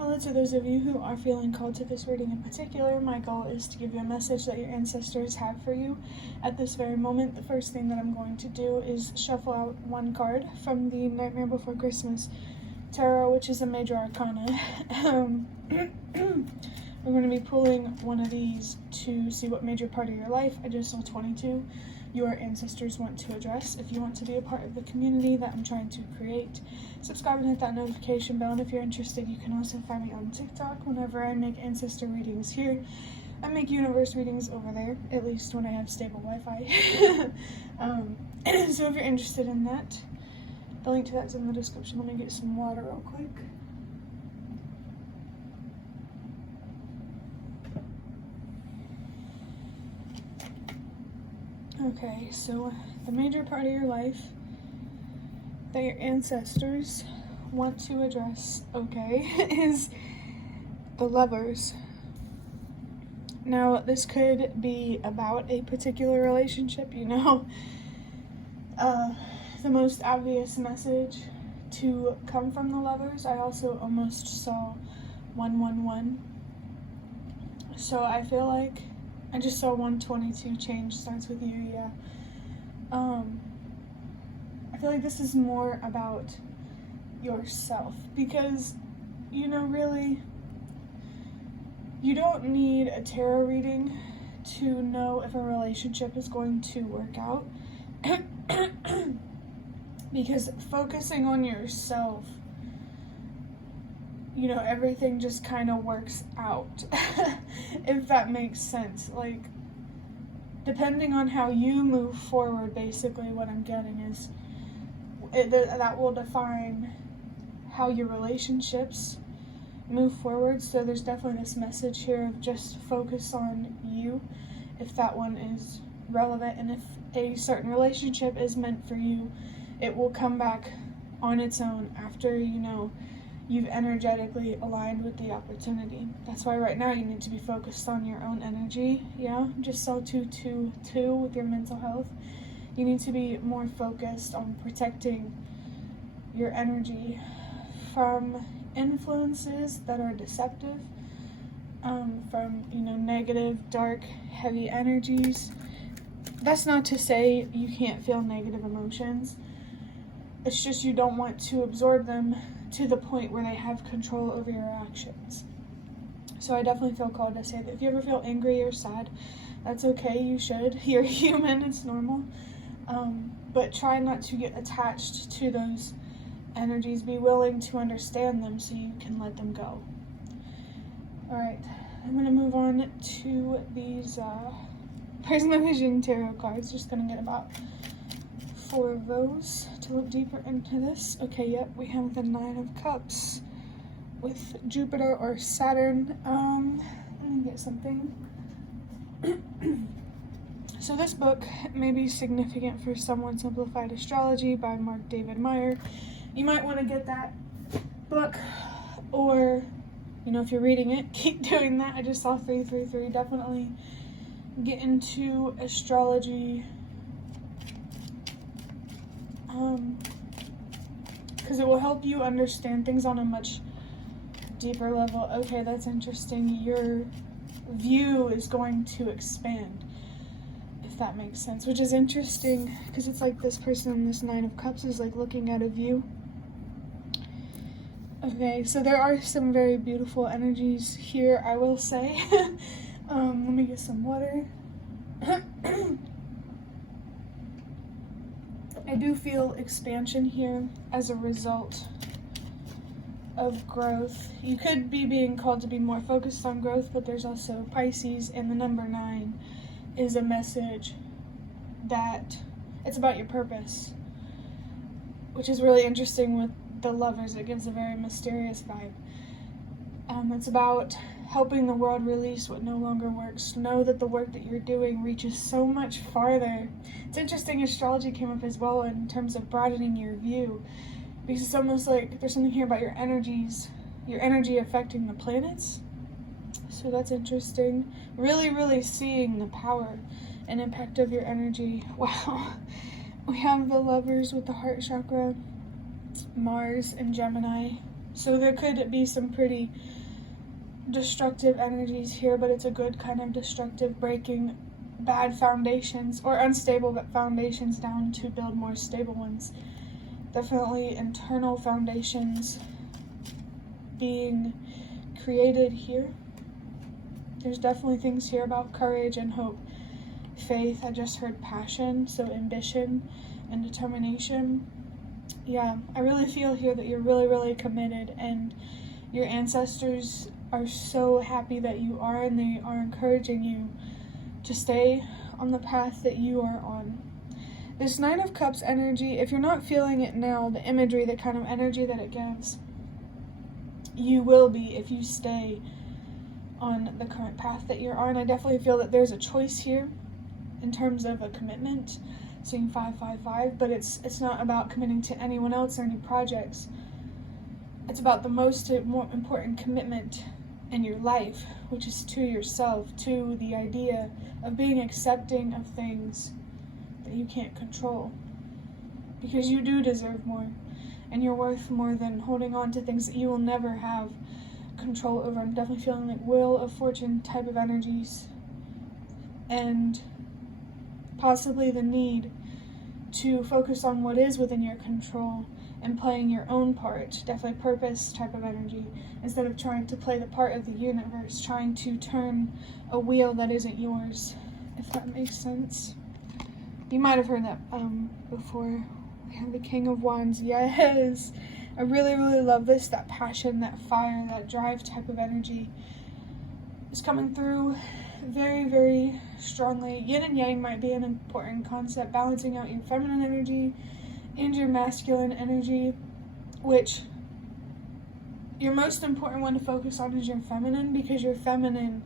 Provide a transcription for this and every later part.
Hello to those of you who are feeling called to this reading in particular. My goal is to give you a message that your ancestors have for you at this very moment. The first thing that I'm going to do is shuffle out one card from the Nightmare Before Christmas Tarot, which is a major arcana. We're going to be pulling one of these to see what major part of your life, I just saw 22, your ancestors want to address. If you want to be a part of the community that I'm trying to create, subscribe and hit that notification bell. And if you're interested, you can also find me on TikTok. Whenever I make ancestor readings here, I make universe readings over there, at least when I have stable Wi-Fi. So if you're interested in that, the link to that's in the description. Let me get some water real quick. Okay, so the major part of your life that your ancestors want to address, is the Lovers. Now, this could be about a particular relationship, the most obvious message to come from the Lovers. I also almost saw 111. So I feel like I just saw 122 change starts with you, yeah. I feel like this is more about yourself because, really, you don't need a tarot reading to know if a relationship is going to work out. Because focusing on yourself, everything just kind of works out, if that makes sense. Like, depending on how you move forward, basically what I'm getting is that will define how your relationships move forward. So there's definitely this message here of just focus on you, if that one is relevant, and if a certain relationship is meant for you, it will come back on its own after, you've energetically aligned with the opportunity. That's why right now you need to be focused on your own energy. Yeah, just saw 222 with your mental health. You need to be more focused on protecting your energy from influences that are deceptive, from, negative, dark, heavy energies. That's not to say you can't feel negative emotions. It's just you don't want to absorb them to the point where they have control over your actions. So I definitely feel called to say that if you ever feel angry or sad, that's okay, you should. You're human, it's normal. But try not to get attached to those energies. Be willing to understand them so you can let them go. Alright, I'm going to move on to these Personal Vision Tarot cards. Just going to get about 4 of those to look deeper into this. Okay, yep, we have the 9 of Cups with Jupiter or Saturn. Let me get something. So this book may be significant for Someone Simplified Astrology by Mark David Meyer. You might want to get that book, or, if you're reading it, keep doing that. I just saw 333. Definitely get into astrology. Because it will help you understand things on a much deeper level. Okay, that's interesting. Your view is going to expand, if that makes sense, which is interesting because it's like this person, this 9 of Cups, is like looking at a view. Okay, so there are some very beautiful energies here, I will say. Let me get some water. I do feel expansion here as a result of growth. You could be being called to be more focused on growth, but there's also Pisces, and the number 9 is a message that it's about your purpose, which is really interesting with the Lovers. It gives a very mysterious vibe. It's about helping the world release what no longer works. Know that the work that you're doing reaches so much farther. It's interesting, astrology came up as well in terms of broadening your view, because it's almost like there's something here about your energies, your energy affecting the planets. So that's interesting. Really, really seeing the power and impact of your energy. Wow. We have the Lovers with the heart chakra, Mars and Gemini. So there could be some pretty destructive energies here, but it's a good kind of destructive, breaking bad foundations or unstable foundations down to build more stable ones. Definitely internal foundations being created here. There's definitely things here about courage and hope, faith. I just heard passion, so ambition and determination. Yeah, I really feel here that you're really, really committed, and your ancestors are so happy that you are, and they are encouraging you to stay on the path that you are on. This Nine of Cups energy, if you're not feeling it now, the imagery, the kind of energy that it gives, you will be if you stay on the current path that you're on. I definitely feel that there's a choice here in terms of a commitment, seeing 555, but it's not about committing to anyone else or any projects. It's about the more important commitment in your life, which is to yourself, to the idea of being accepting of things that you can't control, because you do deserve more, and you're worth more than holding on to things that you will never have control over. I'm definitely feeling like Wheel of Fortune type of energies, and possibly the need to focus on what is within your control and playing your own part. Definitely purpose type of energy, instead of trying to play the part of the universe, trying to turn a wheel that isn't yours, if that makes sense. You might have heard that before. We have the King of Wands. Yes, I really, really love this. That passion, that fire, that drive type of energy is coming through very, very strongly. Yin and Yang might be an important concept, balancing out your feminine energy and your masculine energy, which your most important one to focus on is your feminine, because your feminine,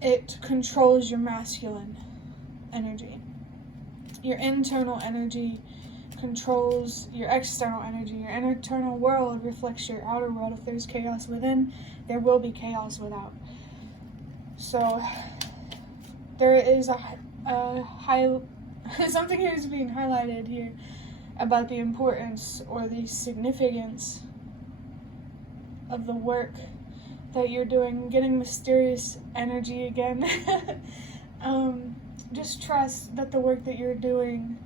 it controls your masculine energy. Your internal energy controls your external energy. Your internal world reflects your outer world. If there's chaos within, there will be chaos without. So there is a high something here is being highlighted here about the importance or the significance of the work that you're doing. Getting mysterious energy again. Just trust that the work that you're doing,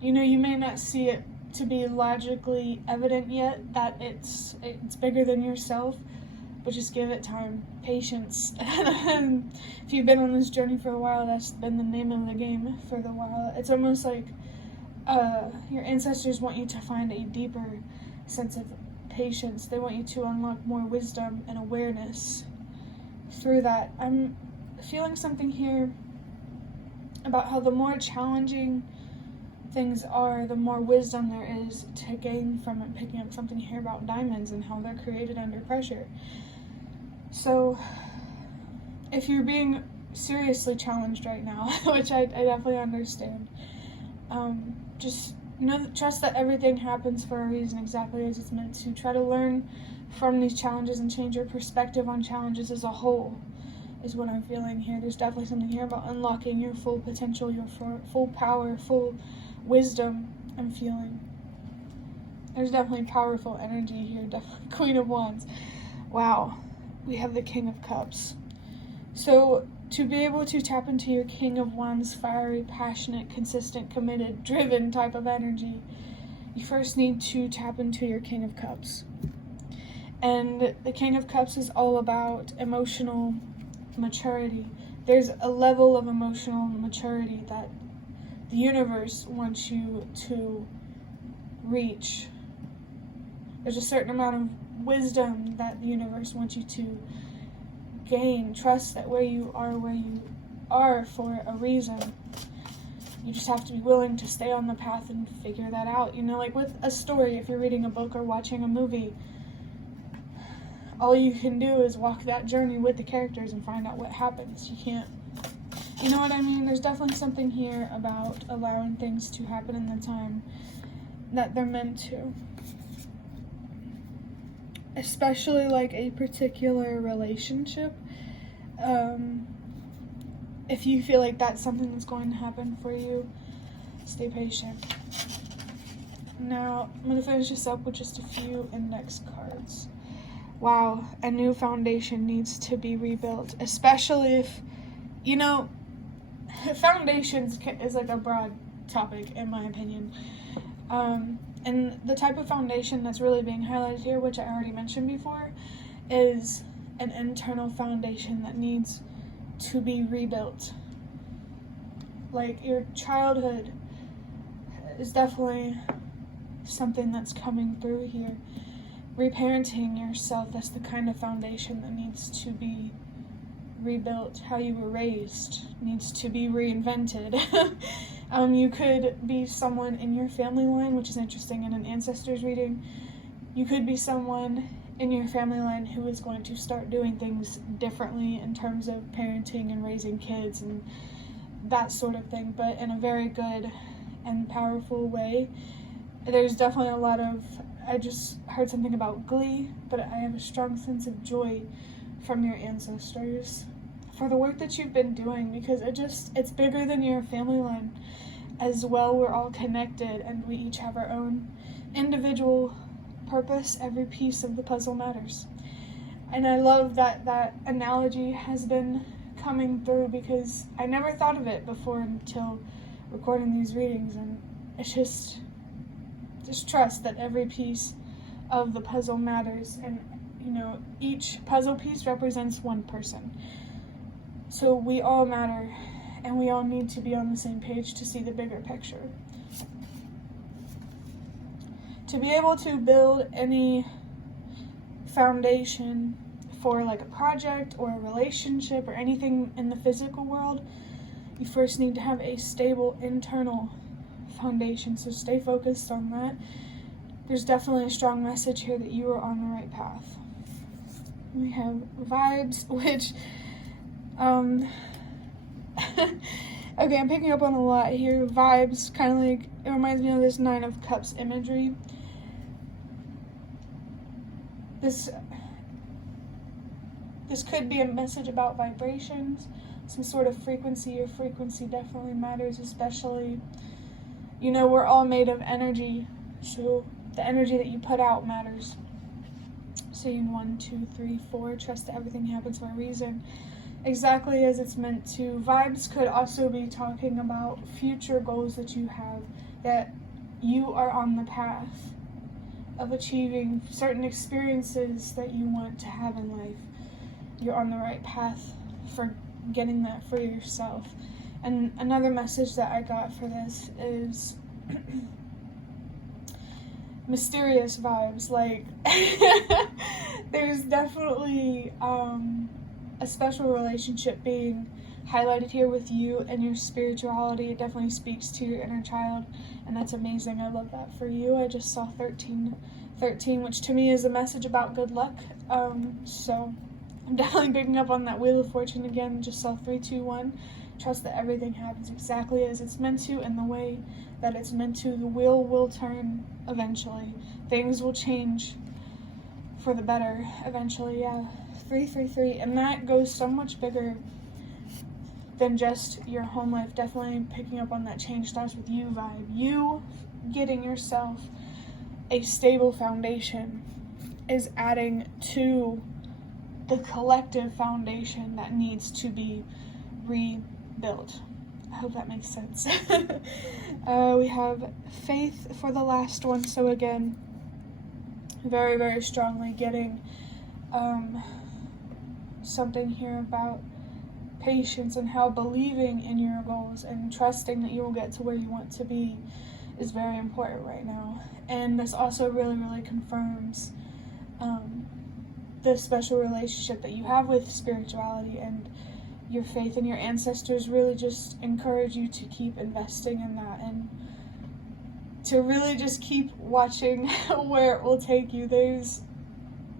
you know, you may not see it to be logically evident yet, that it's bigger than yourself, but just give it time, patience. If you've been on this journey for a while, that's been the name of the game for the while. It's almost like your ancestors want you to find a deeper sense of patience. They want you to unlock more wisdom and awareness through that. I'm feeling something here about how the more challenging things are, the more wisdom there is to gain from it. Picking up something here about diamonds and how they're created under pressure. So if you're being seriously challenged right now, which I definitely understand, just trust that everything happens for a reason, exactly as it's meant to. Try to learn from these challenges and change your perspective on challenges as a whole, is what I'm feeling here. There's definitely something here about unlocking your full potential, your full power, full wisdom I'm feeling. There's definitely powerful energy here, definitely Queen of Wands. Wow, we have the King of Cups. So to be able to tap into your King of Wands, fiery, passionate, consistent, committed, driven type of energy, you first need to tap into your King of Cups. And the King of Cups is all about emotional maturity. There's a level of emotional maturity that the universe wants you to reach. There's a certain amount of wisdom that the universe wants you to gain. Trust that where you are for a reason. You just have to be willing to stay on the path and figure that out. You know, like with a story, if you're reading a book or watching a movie, all you can do is walk that journey with the characters and find out what happens. You can't, you know what I mean? There's definitely something here about allowing things to happen in the time that they're meant to. Especially like a particular relationship. If you feel like that's something that's going to happen for you, stay patient. Now, I'm going to finish this up with just a few index cards. Wow, a new foundation needs to be rebuilt, especially if, foundations is like a broad topic, in my opinion. And the type of foundation that's really being highlighted here, which I already mentioned before, is an internal foundation that needs to be rebuilt. Like, your childhood is definitely something that's coming through here. Reparenting yourself, that's the kind of foundation that needs to be rebuilt. How you were raised needs to be reinvented. You could be someone in your family line, which is interesting in an ancestors reading. You could be someone in your family line who is going to start doing things differently in terms of parenting and raising kids and that sort of thing, but in a very good and powerful way. There's definitely a lot of, I just heard something about glee, but I have a strong sense of joy from your ancestors for the work that you've been doing, because it's bigger than your family line as well. We're all connected and we each have our own individual purpose. Every piece of the puzzle matters. And I love that that analogy has been coming through, because I never thought of it before until recording these readings, and it's just trust that every piece of the puzzle matters, and each puzzle piece represents one person. So we all matter, and we all need to be on the same page to see the bigger picture. To be able to build any foundation for like a project or a relationship or anything in the physical world, you first need to have a stable internal foundation. So stay focused on that. There's definitely a strong message here that you are on the right path. We have vibes, which okay, I'm picking up on a lot here. Vibes, kind of like, it reminds me of this Nine of Cups imagery. This could be a message about vibrations, some sort of frequency. Your frequency definitely matters, especially, we're all made of energy, so the energy that you put out matters. Scene 1, 2, 3, 4, trust that everything happens for a reason, exactly as it's meant to. Vibes could also be talking about future goals that you have, that you are on the path of achieving certain experiences that you want to have in life. You're on the right path for getting that for yourself. And another message that I got for this is mysterious vibes. Like, there's definitely a special relationship being highlighted here with you and your spirituality. It definitely speaks to your inner child, and that's amazing. I love that for you. I just saw 13, which to me is a message about good luck. So I'm definitely picking up on that Wheel of Fortune again. Just saw 3, 2, 1. Trust that everything happens exactly as it's meant to, and the way that it's meant to. The wheel will turn eventually. Things will change for the better eventually. Yeah, 3, 3, 3, and that goes so much bigger than just your home life. Definitely picking up on that change starts with you vibe. You getting yourself a stable foundation is adding to the collective foundation that needs to be rebuilt. I hope that makes sense. We have faith for the last one. So again, very, very strongly getting something here about patience and how believing in your goals and trusting that you will get to where you want to be is very important right now. And this also really, really confirms the special relationship that you have with spirituality, and your faith and your ancestors really just encourage you to keep investing in that and to really just keep watching where it will take you. There's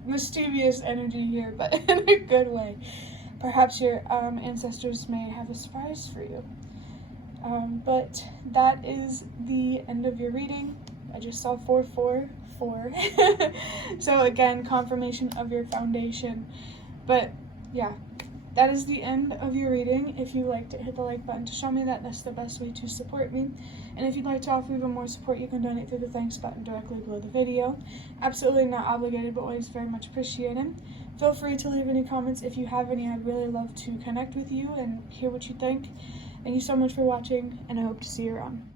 mischievous energy here, but in a good way. Perhaps your ancestors may have a surprise for you. But that is the end of your reading. I just saw 4, 4, 4. So again, confirmation of your foundation. But yeah, that is the end of your reading. If you liked it, hit the like button to show me that. That's the best way to support me. And if you'd like to offer even more support, you can donate through the thanks button directly below the video. Absolutely not obligated, but always very much appreciated. Feel free to leave any comments if you have any. I'd really love to connect with you and hear what you think. Thank you so much for watching, and I hope to see you around.